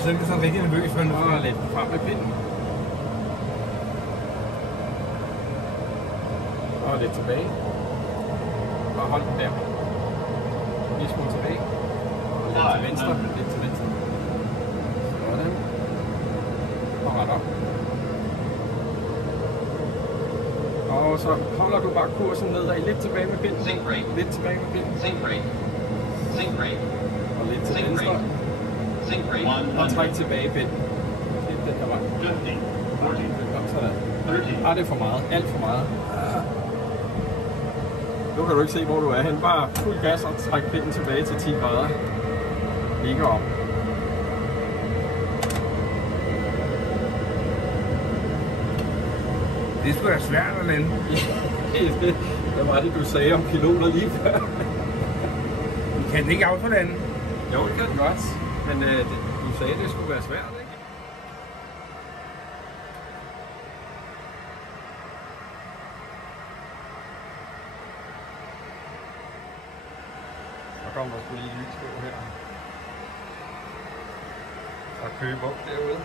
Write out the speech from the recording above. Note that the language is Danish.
så er det så rigtig nervøs for nu. Og lidt frem med pinden. Og lidt tilbage. Og hold den der. Lige smule tilbage. Og lidt til venstre. Lidt til venstre. Sådan. Og ret op. Og så holder du bare kursen nedad. Lidt tilbage med pinden. Lidt tilbage med pinden. Og lidt til venstre. Og træk tilbage pinden. Lidt den her vej. Sådan. Det er for meget. Alt for meget. Nu kan du ikke se, hvor du er hen. Bare fuld gas og træk pinden tilbage til 10 grader. Ikke op. Det skulle være svært at lande. Hvad var det, du sagde om piloter lige før? Kan den ikke autolande? Jo, det kan den godt. Men du sagde, det skulle være svært, ikke? Så kommer der sgu lige lys på her. Og købe op derude.